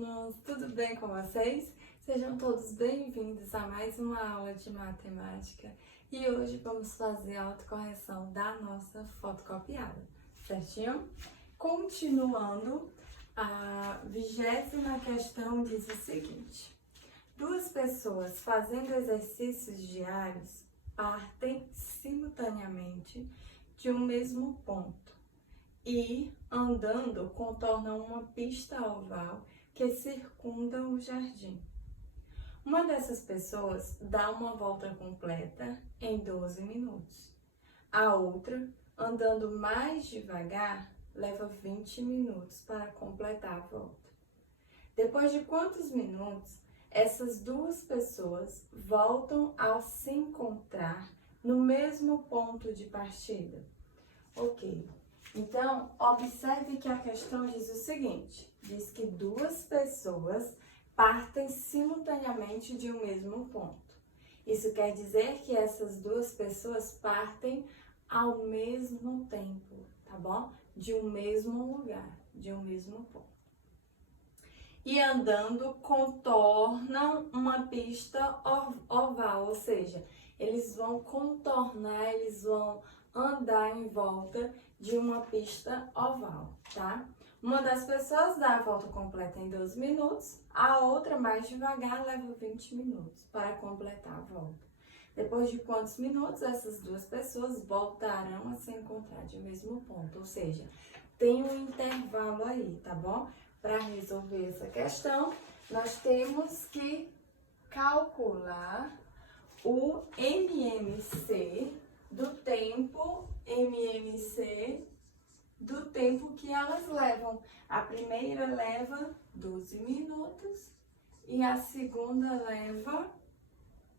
alunos! Tudo bem com vocês? Sejam todos bem-vindos a mais uma aula de matemática e hoje vamos fazer a autocorreção da nossa fotocopiada, certinho? Continuando, a 20ª questão diz o seguinte: duas pessoas fazendo exercícios diários partem simultaneamente de um mesmo ponto e, andando, contornam uma pista oval que circunda o jardim. Uma dessas pessoas dá uma volta completa em 12 minutos. A outra, andando mais devagar, leva 20 minutos para completar a volta. Depois de quantos minutos essas duas pessoas voltam a se encontrar no mesmo ponto de partida? Ok. Então, observe que a questão diz o seguinte, diz que duas pessoas partem simultaneamente de um mesmo ponto. Isso quer dizer que essas duas pessoas partem ao mesmo tempo, tá bom? De um mesmo lugar, de um mesmo ponto. E andando, contornam uma pista oval, ou seja, eles vão contornar, eles vão andar em volta de uma pista oval, tá? Uma das pessoas dá a volta completa em 12 minutos, a outra, mais devagar, leva 20 minutos para completar a volta. Depois de quantos minutos essas duas pessoas voltarão a se encontrar de mesmo ponto? Ou seja, tem um intervalo aí, tá bom? Para resolver essa questão, nós temos que calcular o MMC do tempo que elas levam. A primeira leva 12 minutos e a segunda leva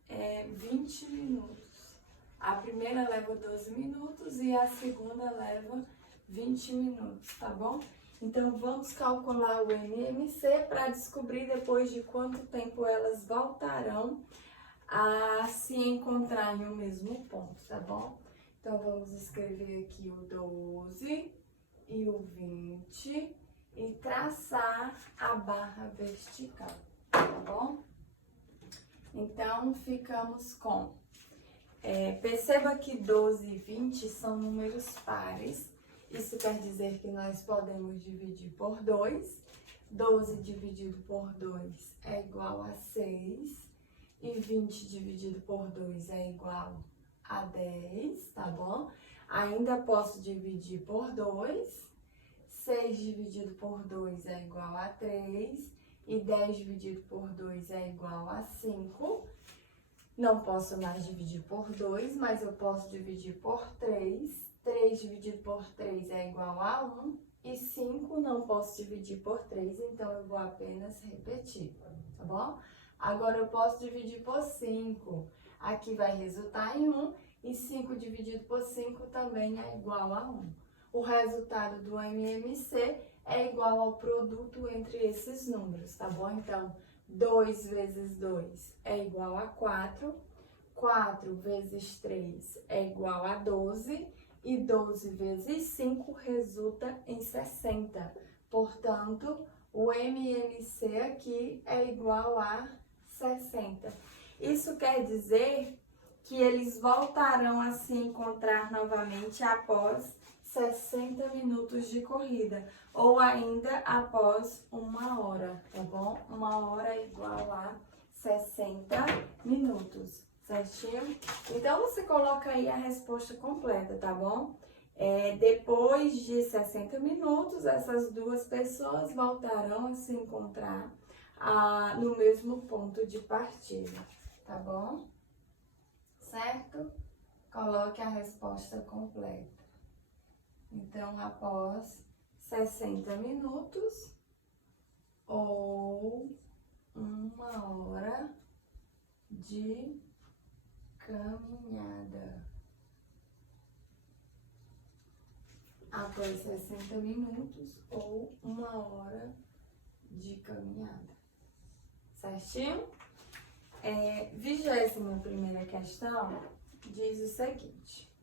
20 minutos. A primeira leva 12 minutos e a segunda leva 20 minutos, tá bom? Então, vamos calcular o MMC para descobrir depois de quanto tempo elas voltarão a se encontrar em um mesmo ponto, tá bom? Então, vamos escrever aqui o 12 e o 20 e traçar a barra vertical, tá bom? Então, ficamos com... perceba que 12 e 20 são números pares. Isso quer dizer que nós podemos dividir por 2. 12 dividido por 2 é igual a 6. E 20 dividido por 2 é igual a 10, tá bom? Ainda posso dividir por 2. 6 dividido por 2 é igual a 3. E 10 dividido por 2 é igual a 5. Não posso mais dividir por 2, mas eu posso dividir por 3. 3 dividido por 3 é igual a 1. E 5 não posso dividir por 3, então eu vou apenas repetir, tá bom? Agora eu posso dividir por 5. Aqui vai resultar em 1. E 5 dividido por 5 também é igual a 1. O resultado do MMC é igual ao produto entre esses números, tá bom? Então, 2 vezes 2 é igual a 4. 4 vezes 3 é igual a 12. E 12 vezes 5 resulta em 60. Portanto, o MMC aqui é igual a 60. Isso quer dizer que eles voltarão a se encontrar novamente após 60 minutos de corrida, ou ainda após 1 hora, tá bom? 1 hora é igual a 60 minutos. Certinho? Então, você coloca aí a resposta completa, tá bom? Depois de 60 minutos, essas duas pessoas voltarão a se encontrar no mesmo ponto de partida, tá bom? Certo? Coloque a resposta completa. Então, após 60 minutos ou 1 hora de caminhada. Após 60 minutos ou 1 hora de caminhada. Certinho? 21ª questão diz o seguinte: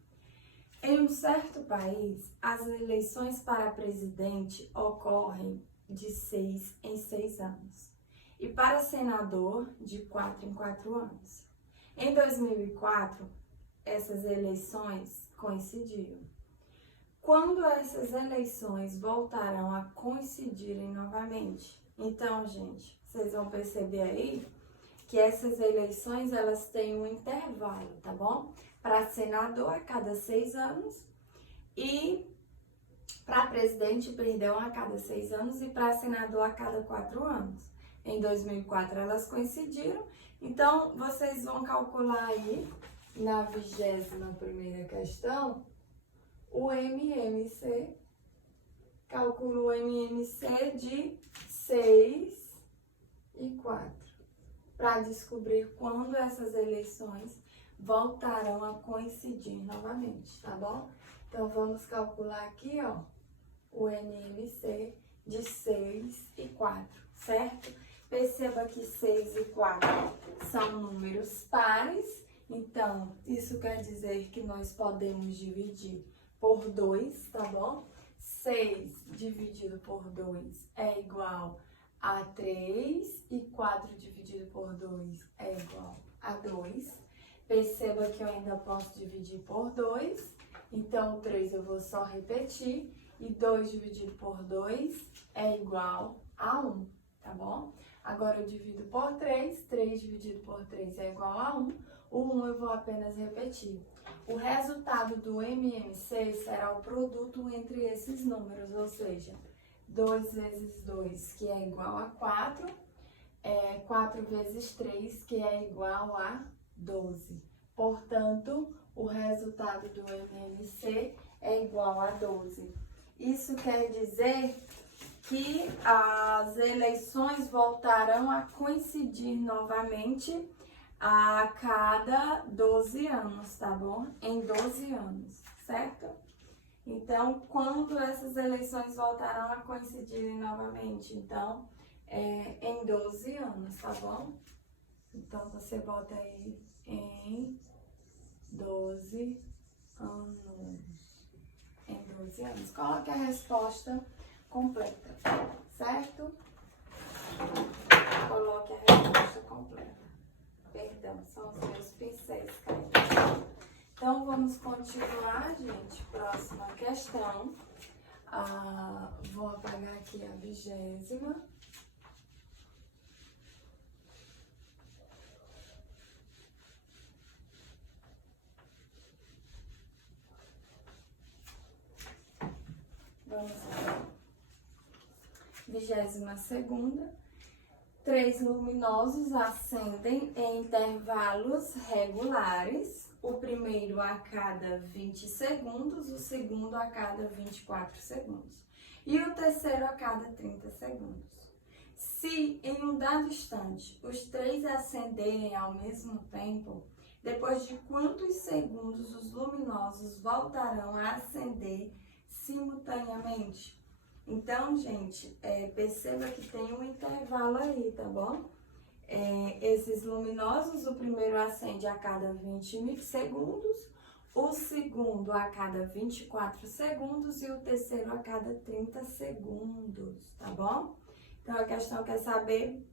em um certo país, as eleições para presidente ocorrem de 6 em 6 anos. E para senador, de 4 em 4 anos. Em 2004, essas eleições coincidiram. Quando essas eleições voltarão a coincidirem novamente? Então, gente, vocês vão perceber aí que essas eleições, elas têm um intervalo, tá bom? Para senador, a cada 6 anos, e para presidente, perdão, a cada 6 anos, e para senador, a cada 4 anos. Em 2004, elas coincidiram. Então, vocês vão calcular aí, na 21ª questão, o MMC. Calculo o MMC de 6 e 4. Para descobrir quando essas eleições voltarão a coincidir novamente, tá bom? Então, vamos calcular aqui, ó, o MMC de 6 e 4, certo? Perceba que 6 e 4 são números pares, então isso quer dizer que nós podemos dividir por 2, tá bom? 6 dividido por 2 é igual a 3 e 4 dividido por 2 é igual a 2. Perceba que eu ainda posso dividir por 2, então o 3 eu vou só repetir, e 2 dividido por 2 é igual a 1, tá bom? Agora eu divido por 3, 3 dividido por 3 é igual a 1, o 1 eu vou apenas repetir. O resultado do MMC será o produto entre esses números, ou seja, 2 vezes 2, que é igual a 4, 4 vezes 3, que é igual a 12. Portanto, o resultado do MMC é igual a 12. Isso quer dizer que as eleições voltarão a coincidir novamente a cada 12 anos, tá bom? Em 12 anos, certo? Então, quando essas eleições voltarão a coincidir novamente? Então, em 12 anos, tá bom? Então, você bota aí em 12 anos. Em 12 anos. Coloque a resposta completa, certo? Coloque a resposta completa. Perdão, são os meus pincéis caindo. Então, vamos continuar, gente. Próxima questão. Vou apagar aqui a 20ª. Vamos lá. 22ª. 3 luminosos acendem em intervalos regulares. O primeiro a cada 20 segundos, o segundo a cada 24 segundos. E o terceiro a cada 30 segundos. Se em um dado instante os 3 acenderem ao mesmo tempo, depois de quantos segundos os luminosos voltarão a acender simultaneamente? Então, gente, perceba que tem um intervalo aí, tá bom? Esses luminosos, o primeiro acende a cada 20 segundos, o segundo a cada 24 segundos e o terceiro a cada 30 segundos, tá bom? Então, a questão quer saber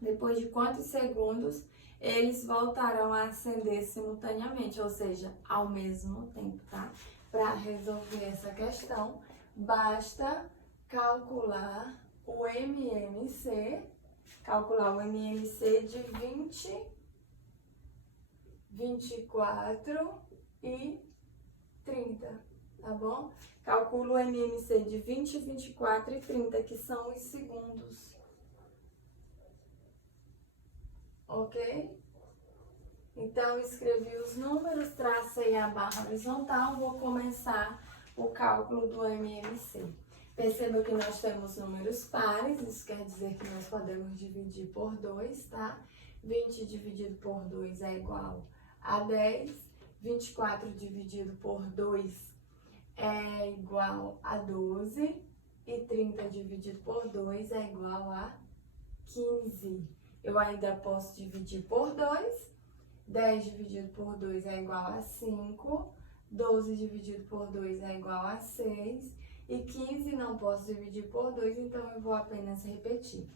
depois de quantos segundos eles voltarão a acender simultaneamente, ou seja, ao mesmo tempo, tá? Para resolver essa questão, basta calcular o MMC de 20, 24 e 30, tá bom? Calculo o MMC de 20, 24 e 30, que são os segundos. Ok? Então, escrevi os números, tracei a barra horizontal, vou começar o cálculo do MMC. Perceba que nós temos números pares, isso quer dizer que nós podemos dividir por 2, tá? 20 dividido por 2 é igual a 10, 24 dividido por 2 é igual a 12 e 30 dividido por 2 é igual a 15. Eu ainda posso dividir por 2, 10 dividido por 2 é igual a 5, 12 dividido por 2 é igual a 6 E 15 não posso dividir por 2, então eu vou apenas repetir.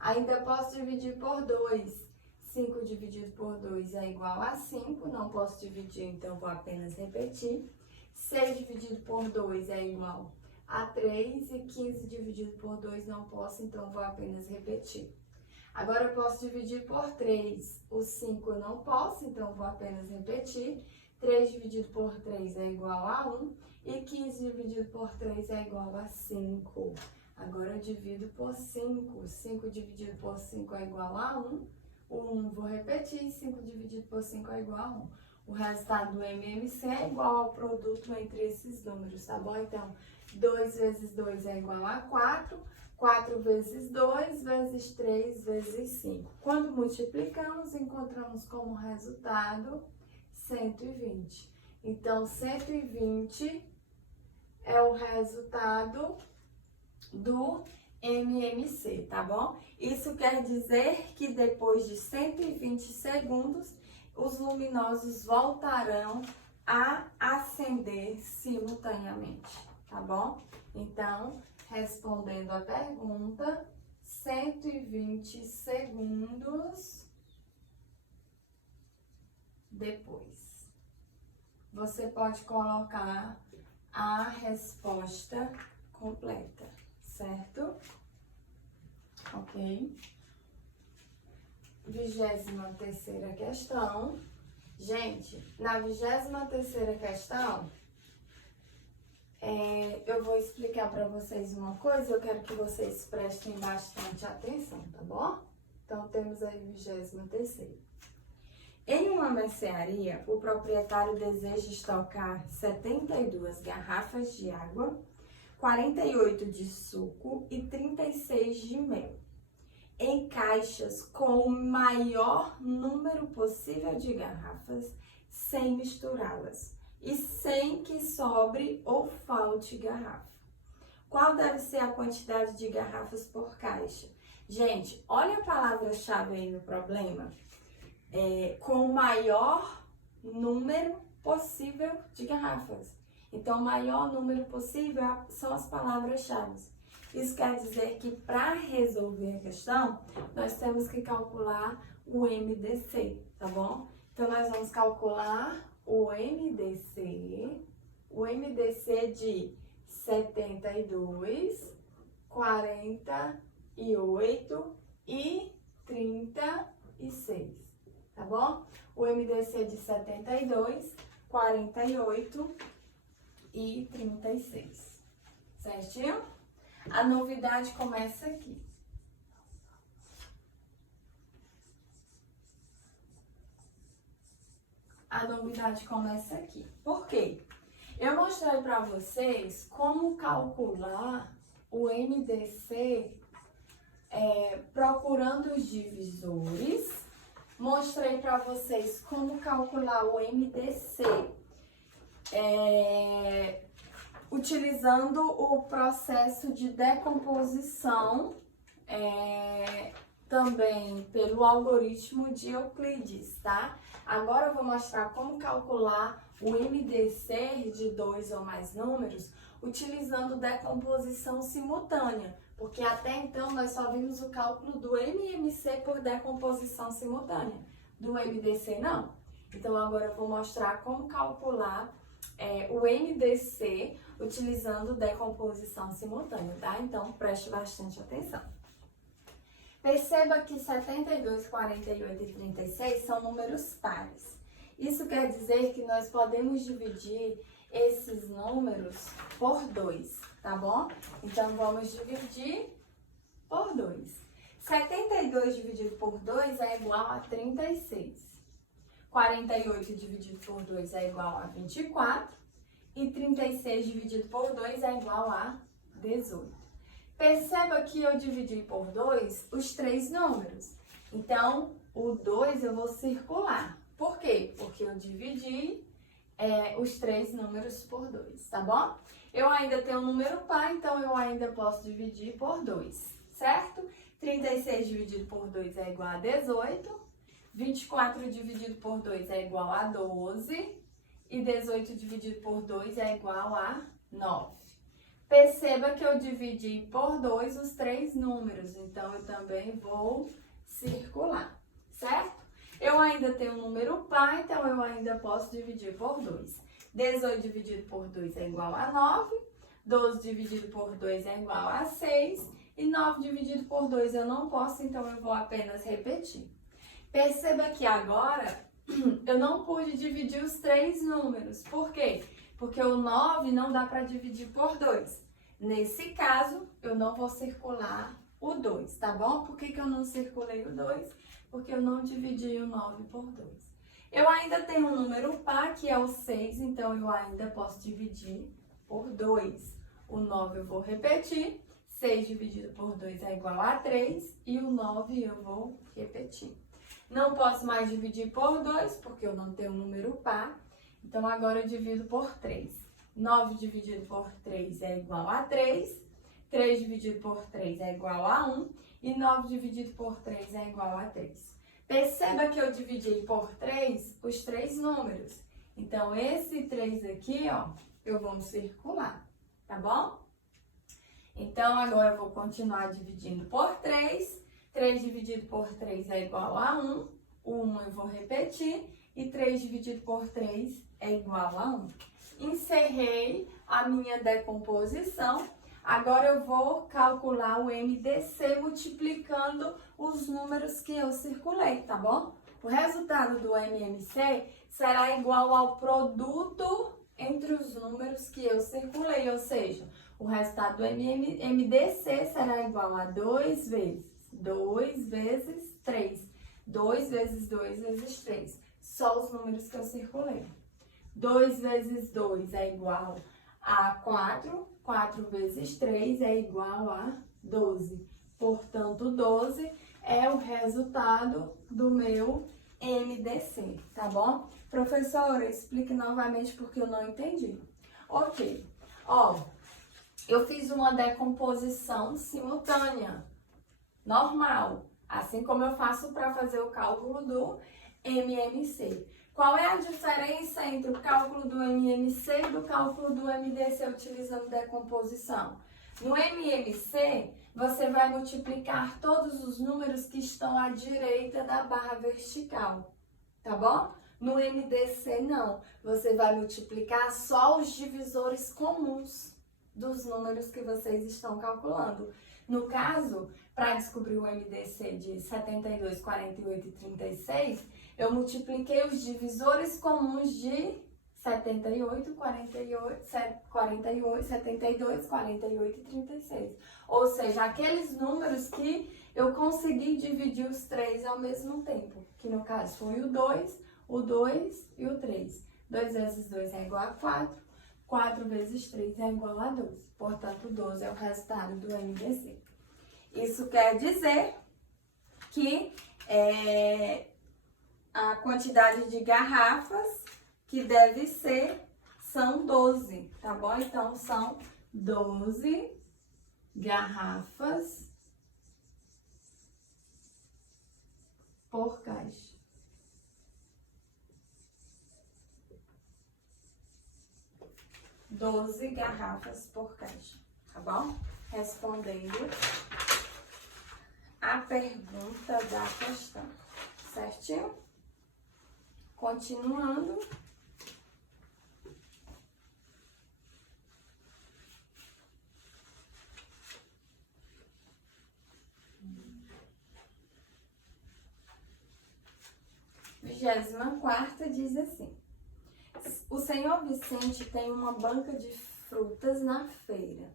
Ainda posso dividir por 2. 5 dividido por 2 é igual a 5. Não posso dividir, então vou apenas repetir. 6 dividido por 2 é igual a 3. E 15 dividido por 2 não posso, então vou apenas repetir. Agora eu posso dividir por 3. O 5 eu não posso, então vou apenas repetir. 3 dividido por 3 é igual a 1. E 15 dividido por 3 é igual a 5. Agora eu divido por 5. 5 dividido por 5 é igual a 1. O 1 vou repetir. 5 dividido por 5 é igual a 1. O resultado do MMC é igual ao produto entre esses números, tá bom? Então, 2 vezes 2 é igual a 4. 4 vezes 2 vezes 3 vezes 5. Quando multiplicamos, encontramos como resultado 120. Então, 120 é o resultado do MMC, tá bom? Isso quer dizer que depois de 120 segundos, os luminosos voltarão a acender simultaneamente, tá bom? Então, respondendo a pergunta, 120 segundos depois. Você pode colocar a resposta completa, certo? Ok. 23ª questão. Gente, na 23ª questão, eu vou explicar para vocês uma coisa, eu quero que vocês prestem bastante atenção, tá bom? Então, temos aí 23ª. Em uma mercearia, o proprietário deseja estocar 72 garrafas de água, 48 de suco e 36 de mel, em caixas com o maior número possível de garrafas, sem misturá-las e sem que sobre ou falte garrafa. Qual deve ser a quantidade de garrafas por caixa? Gente, olha a palavra-chave aí no problema. Com o maior número possível de garrafas. Então, o maior número possível são as palavras-chave. Isso quer dizer que para resolver a questão, nós temos que calcular o MDC, tá bom? Então, nós vamos calcular o MDC de 72, 48 e 36. Tá bom? O MDC de 72, 48 e 36. Certinho? A novidade começa aqui. A novidade começa aqui. Por quê? Eu mostrei para vocês como calcular o MDC procurando os divisores. Mostrei para vocês como calcular o MDC utilizando o processo de decomposição também pelo algoritmo de Euclides, tá? Agora eu vou mostrar como calcular o MDC de 2 ou mais números utilizando decomposição simultânea. Porque até então nós só vimos o cálculo do MMC por decomposição simultânea. Do MDC não. Então agora eu vou mostrar como calcular o MDC utilizando decomposição simultânea, tá? Então preste bastante atenção. Perceba que 72, 48 e 36 são números pares. Isso quer dizer que nós podemos dividir esses números por 2, tá bom? Então, vamos dividir por 2. 72 dividido por 2 é igual a 36. 48 dividido por 2 é igual a 24. E 36 dividido por 2 é igual a 18. Perceba que eu dividi por 2 os 3 números. Então, o 2 eu vou circular. Por quê? Porque eu dividi os 3 números por 2, tá bom? Eu ainda tenho um número par, então eu ainda posso dividir por 2, certo? 36 dividido por 2 é igual a 18. 24 dividido por 2 é igual a 12. E 18 dividido por 2 é igual a 9. Perceba que eu dividi por 2 os 3 números, então eu também vou circular, certo? Eu ainda tenho um número par, então eu ainda posso dividir por 2. 18 dividido por 2 é igual a 9, 12 dividido por 2 é igual a 6, e 9 dividido por 2 eu não posso, então eu vou apenas repetir. Perceba que agora eu não pude dividir os 3 números. Por quê? Porque o 9 não dá para dividir por 2. Nesse caso, eu não vou circular o 2, tá bom? Por que eu não circulei o 2? Porque eu não dividi o 9 por 2. Eu ainda tenho um número par, que é o 6, então eu ainda posso dividir por 2. O 9 eu vou repetir, 6 dividido por 2 é igual a 3, e o 9 eu vou repetir. Não posso mais dividir por 2, porque eu não tenho um número par, então agora eu divido por 3. 9 dividido por 3 é igual a 3, 3 dividido por 3 é igual a 1, e 9 dividido por 3 é igual a 3. Perceba que eu dividi por 3 os 3 números. Então, esse 3 aqui, ó, eu vou circular, tá bom? Então, agora eu vou continuar dividindo por 3. 3 dividido por 3 é igual a 1. O 1 eu vou repetir. E 3 dividido por 3 é igual a 1. Encerrei a minha decomposição. Agora eu vou calcular o MDC multiplicando os números que eu circulei, tá bom? O resultado do MMC será igual ao produto entre os números que eu circulei, ou seja, o resultado do MDC será igual a 2 vezes 3. 2 vezes 2 vezes 3. Só os números que eu circulei. 2 vezes 2 é igual a 4. 4 vezes 3 é igual a 12. Portanto, 12 é o resultado do meu MDC, tá bom? Professora, explique novamente porque eu não entendi. Ok. Ó, eu fiz uma decomposição simultânea, normal, assim como eu faço para fazer o cálculo do MMC. Qual é a diferença entre o cálculo do MMC e do cálculo do MDC utilizando decomposição? No MMC, você vai multiplicar todos os números que estão à direita da barra vertical, tá bom? No MDC, não. Você vai multiplicar só os divisores comuns dos números que vocês estão calculando. No caso, para descobrir o MDC de 72, 48 e 36, eu multipliquei os divisores comuns de 78, 48, 72, 48 e 36. Ou seja, aqueles números que eu consegui dividir os 3 ao mesmo tempo. Que no caso foi o 2 e o 3. 2 vezes 2 é igual a 4. 4 vezes 3 é igual a 12. Portanto, 12 é o resultado do MDC. Isso quer dizer que a quantidade de garrafas que deve ser são 12, tá bom? Então, são 12 garrafas por caixa. 12 garrafas por caixa, tá bom? Respondendo a pergunta da questão, certinho? Continuando. Vigésima quarta diz assim: o senhor Vicente tem uma banca de frutas na feira.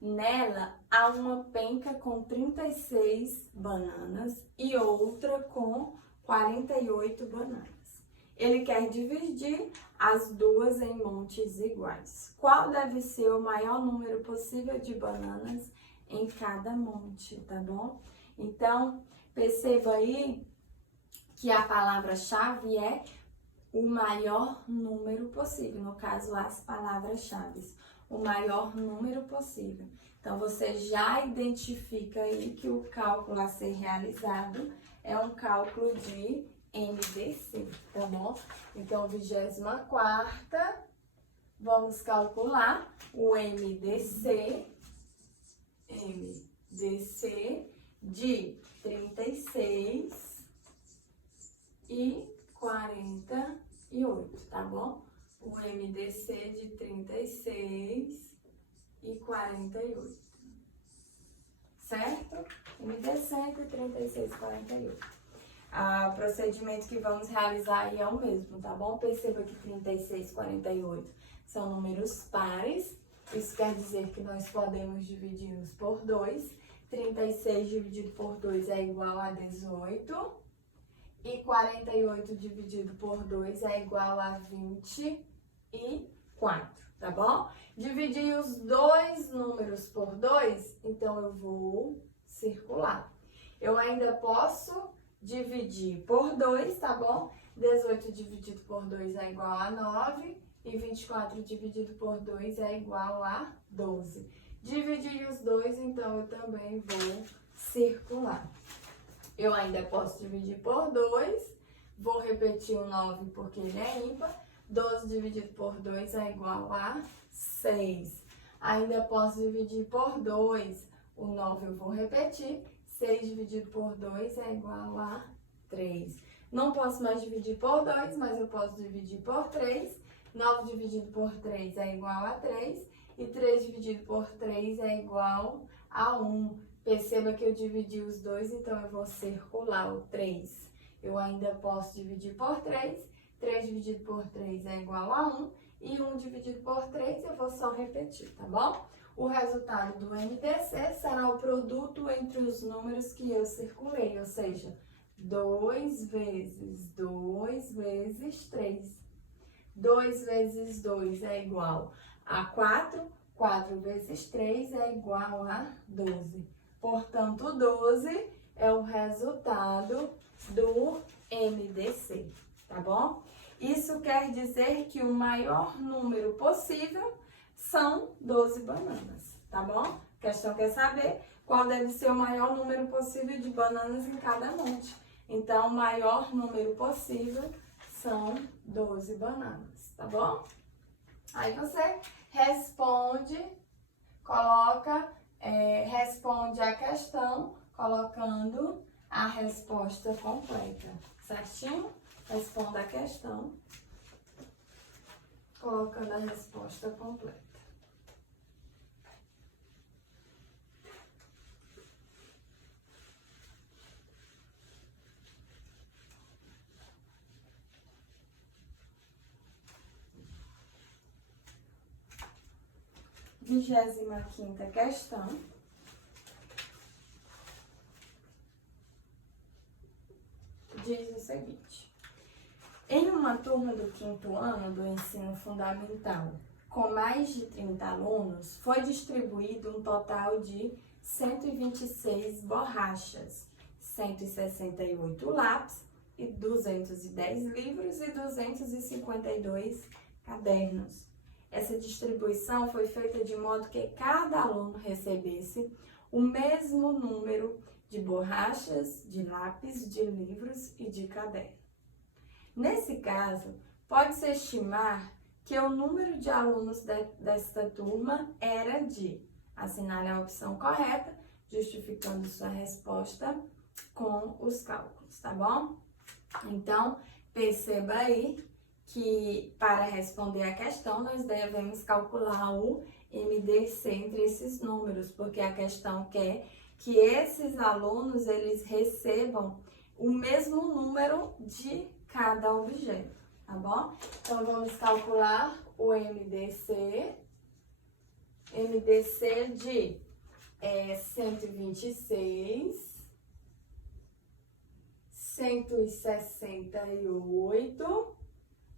Nela há uma penca com 36 bananas e outra com 48 bananas. Ele quer dividir as duas em montes iguais. Qual deve ser o maior número possível de bananas em cada monte, tá bom? Então, perceba aí que a palavra-chave é o maior número possível. No caso, as palavras-chave. O maior número possível. Então, você já identifica aí que o cálculo a ser realizado é um cálculo de MDC, tá bom? Então, 24ª vamos calcular o MDC de 36 e 48, tá bom? O MDC de 36 e 48, certo? MDC de 36 e 48. O procedimento que vamos realizar aí é o mesmo, tá bom? Perceba que 36 e 48 são números pares. Isso quer dizer que nós podemos dividi-los por 2. 36 dividido por 2 é igual a 18. E 48 dividido por 2 é igual a 24, tá bom? Dividir os dois números por 2, então eu vou circular. Eu ainda posso dividir por 2, tá bom? 18 dividido por 2 é igual a 9 e 24 dividido por 2 é igual a 12. Dividir os dois, então eu também vou circular. Eu ainda posso dividir por 2, vou repetir o 9 porque ele é ímpar. 12 dividido por 2 é igual a 6. Ainda posso dividir por 2, o 9 eu vou repetir. 6 dividido por 2 é igual a 3. Não posso mais dividir por 2, mas eu posso dividir por 3. 9 dividido por 3 é igual a 3. E 3 dividido por 3 é igual a 1. Perceba que eu dividi os dois, então eu vou circular o 3. Eu ainda posso dividir por 3. 3 dividido por 3 é igual a 1. E 1 dividido por 3 eu vou só repetir, tá bom? O resultado do MDC será o produto entre os números que eu circulei, ou seja, 2 vezes 2 vezes 3. 2 vezes 2 é igual a 4. 4 vezes 3 é igual a 12. Portanto, 12 é o resultado do MDC, tá bom? Isso quer dizer que o maior número possível são 12 bananas, tá bom? A questão quer saber qual deve ser o maior número possível de bananas em cada monte. Então, o maior número possível são 12 bananas, tá bom? Aí você responde, responde a questão colocando a resposta completa, certinho? Responda a questão colocando a resposta completa. Vigésima quinta questão. Diz o seguinte: em uma turma do 5º ano do ensino fundamental, com mais de 30 alunos, foi distribuído um total de 126 borrachas, 168 lápis, e 210 livros e 252 cadernos. Essa distribuição foi feita de modo que cada aluno recebesse o mesmo número de borrachas, de lápis, de livros e de caderno. Nesse caso, pode-se estimar que o número de alunos desta turma era de... Assinale a opção correta, justificando sua resposta com os cálculos, tá bom? Então, perceba aí que para responder a questão, nós devemos calcular o MDC entre esses números, porque a questão quer que esses alunos, eles recebam o mesmo número de cada objeto, tá bom? Então, vamos calcular o MDC de 126, 168,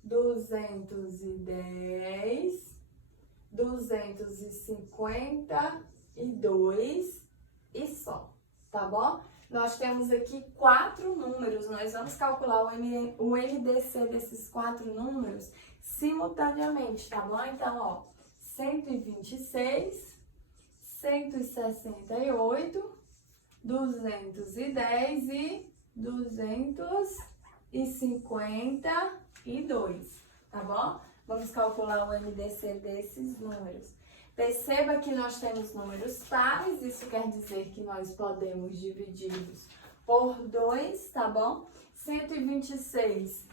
210, 252 e só, tá bom? Nós temos aqui 4 números, nós vamos calcular o MDC desses 4 números simultaneamente, tá bom? Então, ó, 126, 168, 210 e 252, tá bom? Vamos calcular o MDC desses números. Perceba que nós temos números pares, isso quer dizer que nós podemos dividi-los por 2, tá bom? 126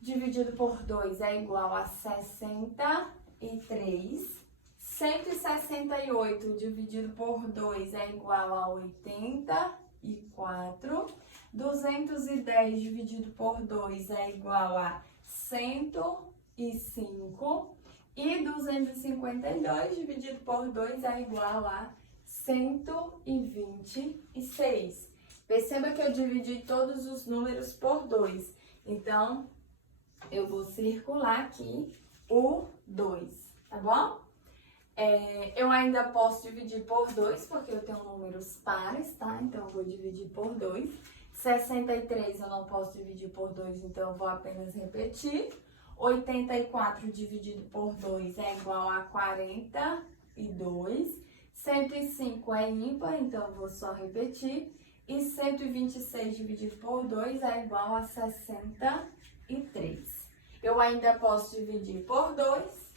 dividido por 2 é igual a 63. 168 dividido por 2 é igual a 84. 210 dividido por 2 é igual a 105. E 252 dividido por 2 é igual a 126. Perceba que eu dividi todos os números por 2. Então, eu vou circular aqui o 2, tá bom? Eu ainda posso dividir por 2, porque eu tenho números pares, tá? Então, eu vou dividir por 2. 63 eu não posso dividir por 2, então eu vou apenas repetir. 84 dividido por 2 é igual a 42. 105 é ímpar, então eu vou só repetir. E 126 dividido por 2 é igual a 63. Eu ainda posso dividir por 2.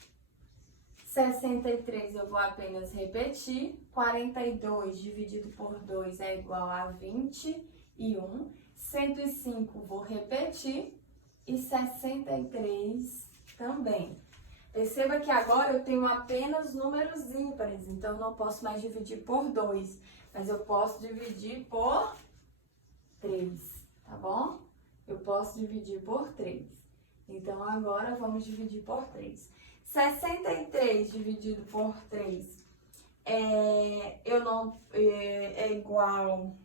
63 eu vou apenas repetir. 42 dividido por 2 é igual a 21. 105 vou repetir. E 63 também. Perceba que agora eu tenho apenas números ímpares, então eu não posso mais dividir por 2, mas eu posso dividir por 3, tá bom? Eu posso dividir por 3. Então, agora vamos dividir por 3. 63 dividido por 3 é igual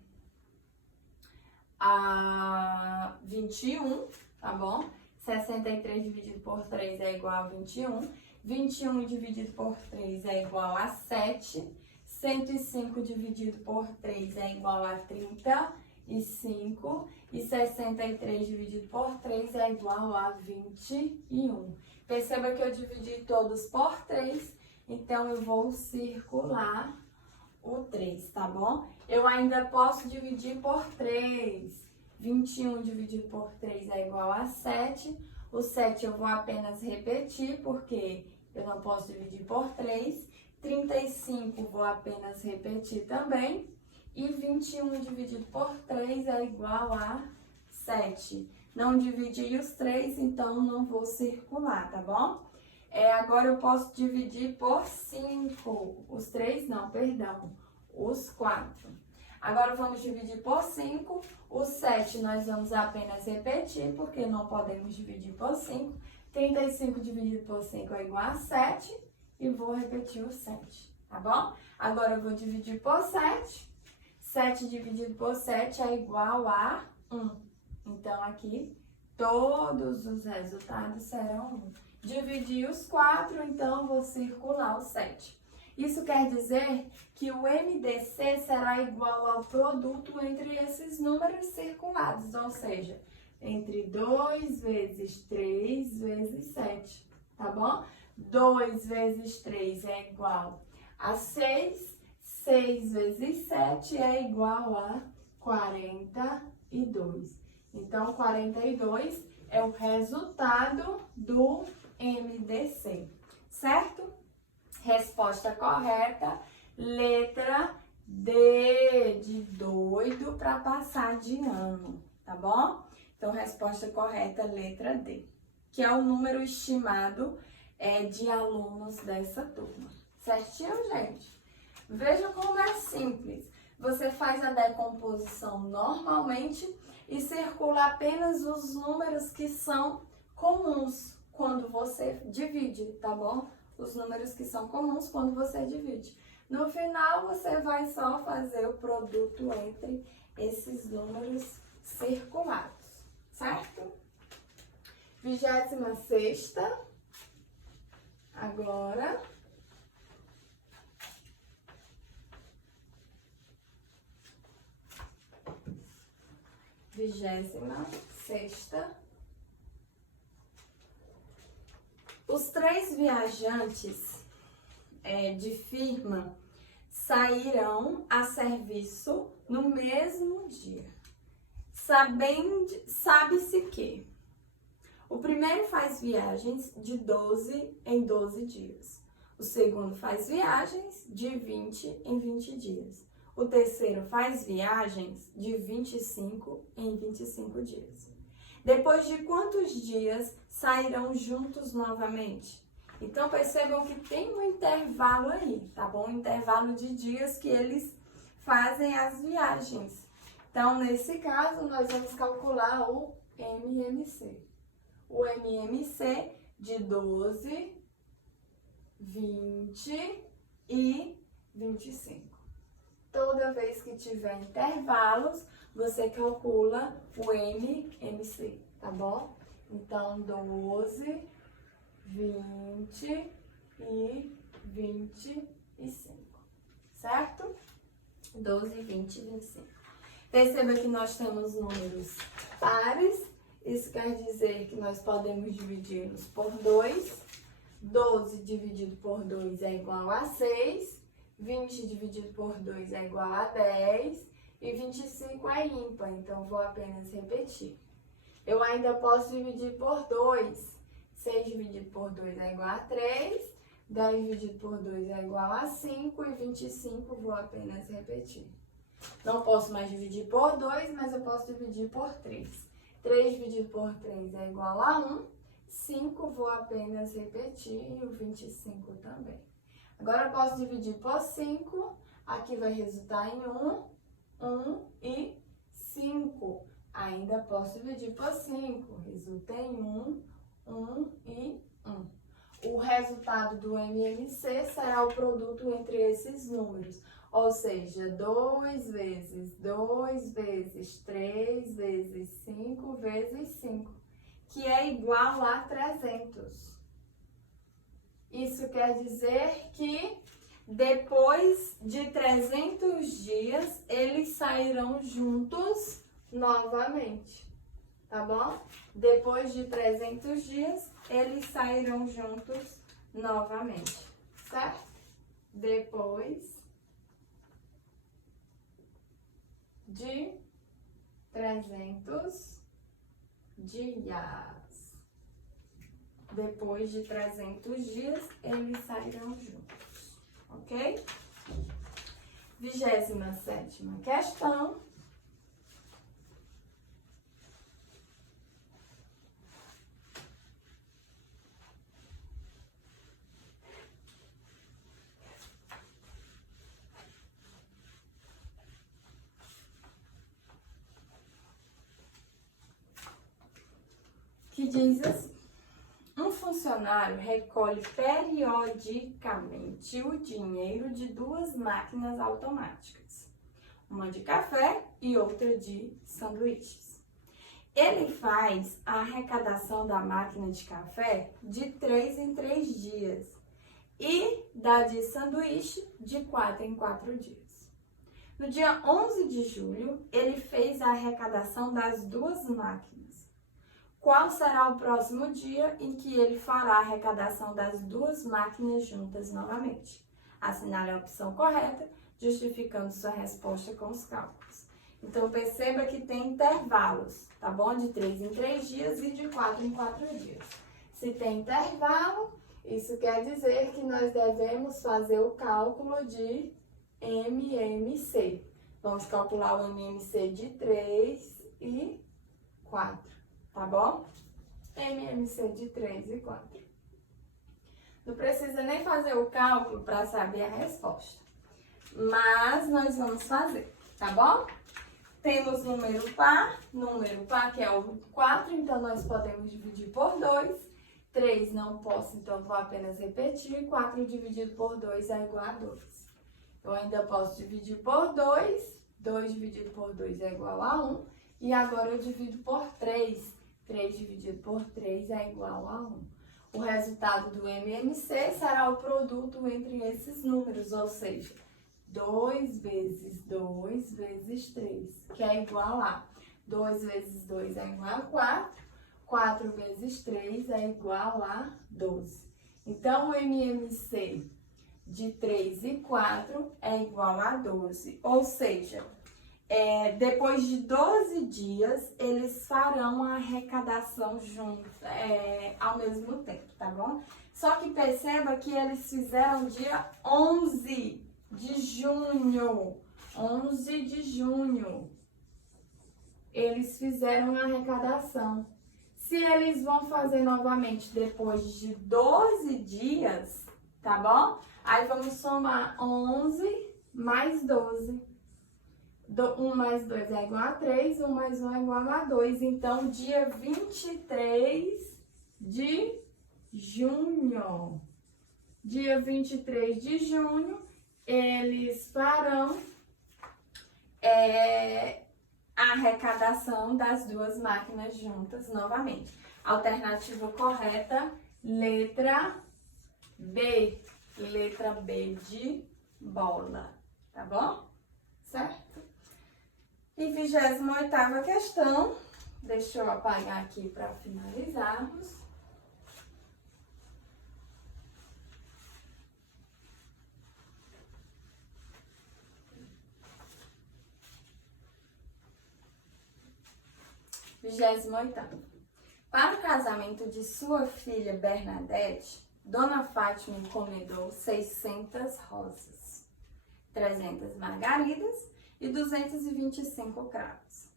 a 21. Tá bom? 63 dividido por 3 é igual a 21. 21 dividido por 3 é igual a 7. 105 dividido por 3 é igual a 35. E 63 dividido por 3 é igual a 21. Perceba que eu dividi todos por 3, então eu vou circular o 3, tá bom? Eu ainda posso dividir por 3. 21 dividido por 3 é igual a 7. O 7 eu vou apenas repetir, porque eu não posso dividir por 3. 35 vou apenas repetir também. E 21 dividido por 3 é igual a 7. Não dividi os 3, então não vou circular, tá bom? Agora eu posso dividir por 5. Os 3 não, perdão. Os 4. Agora vamos dividir por 5. O 7 nós vamos apenas repetir, porque não podemos dividir por 5. 35 dividido por 5 é igual a 7. E vou repetir o 7, tá bom? Agora eu vou dividir por 7. 7 dividido por 7 é igual a 1. Então, aqui, todos os resultados serão 1. Dividir os 4, então, vou circular o 7. Isso quer dizer que o MDC será igual ao produto entre esses números circulados, ou seja, entre 2 vezes 3 vezes 7, tá bom? 2 vezes 3 é igual a 6, 6 vezes 7 é igual a 42. Então, 42 é o resultado do MDC, certo? Resposta correta, letra D de doido para passar de ano, tá bom? Então, resposta correta, letra D, que é o número estimado de alunos dessa turma. Certinho, gente? Veja como é simples. Você faz a decomposição normalmente e circula apenas os números que são comuns quando você divide, tá bom? Os números que são comuns quando você divide. No final, você vai só fazer o produto entre esses números circulados, certo? 26ª. Agora, vigésima sexta. Os 3 viajantes de firma sairão a serviço no mesmo dia. Sabe-se que O primeiro faz viagens de 12 em 12 dias. O segundo faz viagens de 20 em 20 dias. O terceiro faz viagens de 25 em 25 dias. Depois de quantos dias sairão juntos novamente? Então, percebam que tem um intervalo aí, tá bom? Um intervalo de dias que eles fazem as viagens. Então, nesse caso, nós vamos calcular o MMC. O MMC de 12, 20 e 25. Toda vez que tiver intervalos, você calcula o MMC, tá bom? Então, 12, 20 e 25, certo? 12, 20 e 25. Perceba que nós temos números pares, isso quer dizer que nós podemos dividi-los por 2. 12 dividido por 2 é igual a 6, 20 dividido por 2 é igual a 10 e 25 é ímpar, então vou apenas repetir. Eu ainda posso dividir por 2, 6 dividido por 2 é igual a 3, 10 dividido por 2 é igual a 5 e 25 vou apenas repetir. Não posso mais dividir por 2, mas eu posso dividir por 3. 3 dividido por 3 é igual a 1. 5 vou apenas repetir e o 25 também. Agora eu posso dividir por 5, aqui vai resultar em 1 e 5. Ainda posso dividir por 5, resulta em 1 e 1. O resultado do MMC será o produto entre esses números, ou seja, 2 vezes 2 vezes 3 vezes 5 vezes 5. Que é igual a 300. Isso quer dizer que depois de 300 dias, eles sairão juntos novamente, tá bom? Depois de 300 dias, eles sairão juntos novamente, certo? Depois de 300 dias. Depois de 300 dias, eles sairão juntos, ok? 27ª questão. Que diz assim: um funcionário recolhe periodicamente o dinheiro de 2 máquinas automáticas, uma de café e outra de sanduíches. Ele faz a arrecadação da máquina de café de 3 em 3 dias e da de sanduíche de 4 em 4 dias. No dia 11 de julho, ele fez a arrecadação das 2 máquinas. Qual será o próximo dia em que ele fará a arrecadação das 2 máquinas juntas novamente? Assinale a opção correta, justificando sua resposta com os cálculos. Então, perceba que tem intervalos, tá bom? De 3 em 3 dias e de 4 em 4 dias. Se tem intervalo, isso quer dizer que nós devemos fazer o cálculo de MMC. Vamos calcular o MMC de 3 e 4. Tá bom? MMC de 3 e 4. Não precisa nem fazer o cálculo para saber a resposta. Mas nós vamos fazer, tá bom? Temos número par que é o 4, então nós podemos dividir por 2. 3 não posso, então vou apenas repetir. 4 dividido por 2 é igual a 2. Eu ainda posso dividir por 2. 2 dividido por 2 é igual a 1. E agora eu divido por 3. 3 dividido por 3 é igual a 1. O resultado do MMC será o produto entre esses números, ou seja, 2 vezes 2 vezes 3, que é igual a 2 vezes 2 é igual a 4, 4 vezes 3 é igual a 12. Então, o MMC de 3 e 4 é igual a 12, ou seja, Depois de 12 dias, eles farão a arrecadação juntos, ao mesmo tempo, tá bom? Só que perceba que eles fizeram dia 11 de junho. 11 de junho. Eles fizeram a arrecadação. Se eles vão fazer novamente depois de 12 dias, tá bom? Aí vamos somar 11 mais 12. 1 mais 2 é igual a 3, 1 mais 1 é igual a 2. Então, dia 23 de junho. Dia 23 de junho, eles farão a arrecadação das duas máquinas juntas novamente. Alternativa correta, letra B. Letra B de bola, tá bom? Certo? E 28ª questão, deixa eu apagar aqui para finalizarmos. Para o casamento de sua filha Bernadette, Dona Fátima encomendou 600 rosas, 300 margaridas e 225 cravos.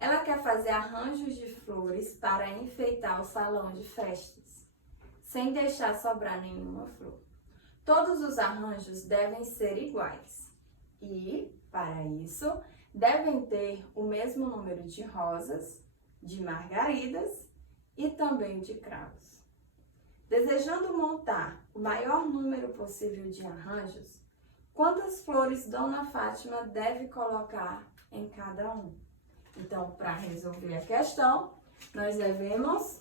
Ela quer fazer arranjos de flores para enfeitar o salão de festas, sem deixar sobrar nenhuma flor. Todos os arranjos devem ser iguais e, para isso, devem ter o mesmo número de rosas, de margaridas e também de cravos. Desejando montar o maior número possível de arranjos, quantas flores Dona Fátima deve colocar em cada um? Então, para resolver a questão, nós devemos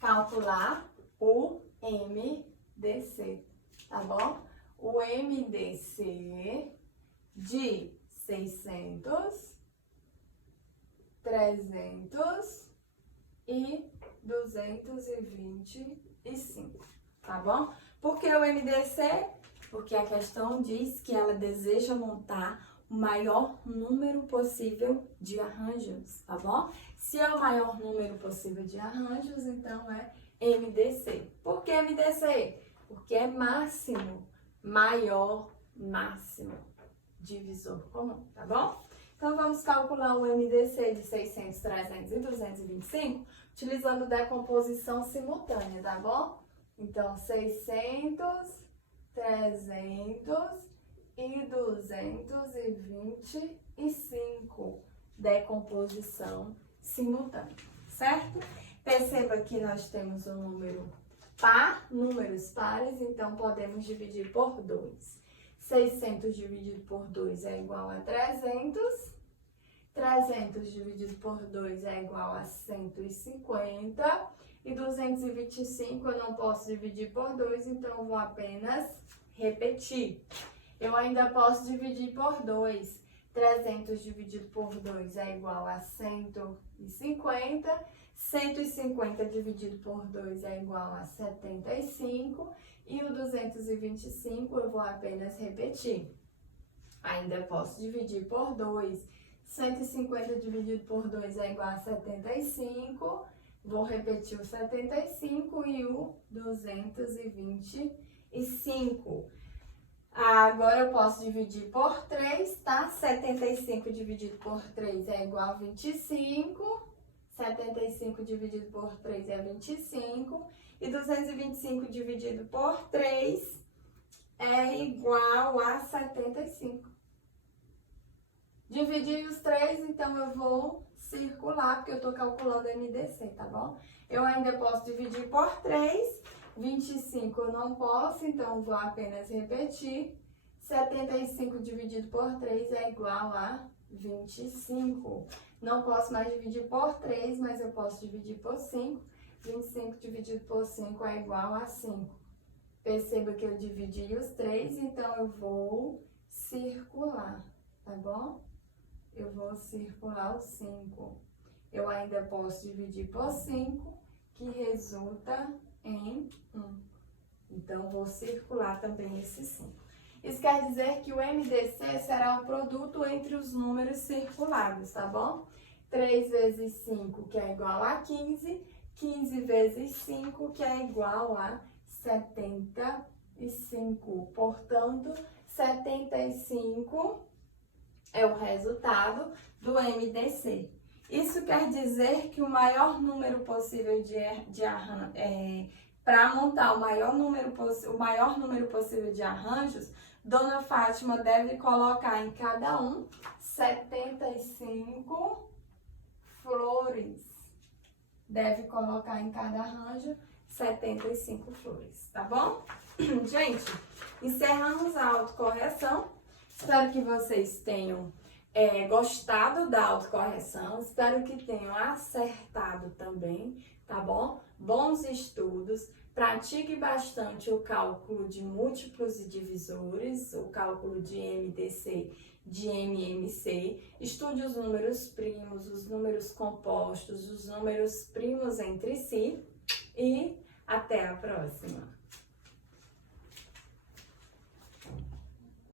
calcular o MDC, tá bom? O MDC de 600, 300 e 225, tá bom? Por que o MDC? Porque a questão diz que ela deseja montar o maior número possível de arranjos, tá bom? Se é o maior número possível de arranjos, então é MDC. Por que MDC? Porque é máximo, maior, máximo, divisor comum, tá bom? Então, vamos calcular o MDC de 600, 300 e 225, utilizando decomposição simultânea, tá bom? Então, 600, 300 e 225, decomposição simultânea, certo? Perceba que nós temos um número par, números pares, então podemos dividir por 2. 600 dividido por 2 é igual a 300. 300 dividido por 2 é igual a 150. E 225 eu não posso dividir por 2, então eu vou apenas repetir. Eu ainda posso dividir por 2. 300 dividido por 2 é igual a 150. 150 dividido por 2 é igual a 75. E o 225 eu vou apenas repetir. Ainda posso dividir por 2. 150 dividido por 2 é igual a 75. Vou repetir o 75 e o 225. Agora eu posso dividir por 3, tá? 75 dividido por 3 é igual a 25. 75 dividido por 3 é 25. E 225 dividido por 3 é igual a 75. Dividi os 3, então eu vou circular, porque eu estou calculando MDC, tá bom? Eu ainda posso dividir por 3. 25 eu não posso, então eu vou apenas repetir. 75 dividido por 3 é igual a 25. Não posso mais dividir por 3, mas eu posso dividir por 5. 25 dividido por 5 é igual a 5. Perceba que eu dividi os 3, então eu vou circular, tá bom? Eu vou circular o 5. Eu ainda posso dividir por 5, que resulta em 1. Então, vou circular também esse 5. Isso quer dizer que o MDC será o produto entre os números circulares, tá bom? 3 vezes 5, que é igual a 15. 15 vezes 5, que é igual a 75. Portanto, 75 é o resultado do MDC. Isso quer dizer que o maior número possível para montar o maior número possível de arranjos, Dona Fátima deve colocar em cada um 75 flores. Deve colocar em cada arranjo 75 flores, tá bom? Gente, encerramos a autocorreção. Espero que vocês tenham gostado da autocorreção. Espero que tenham acertado também, tá bom? Bons estudos. Pratique bastante o cálculo de múltiplos e divisores, o cálculo de MDC, de MMC. Estude os números primos, os números compostos, os números primos entre si. E até a próxima!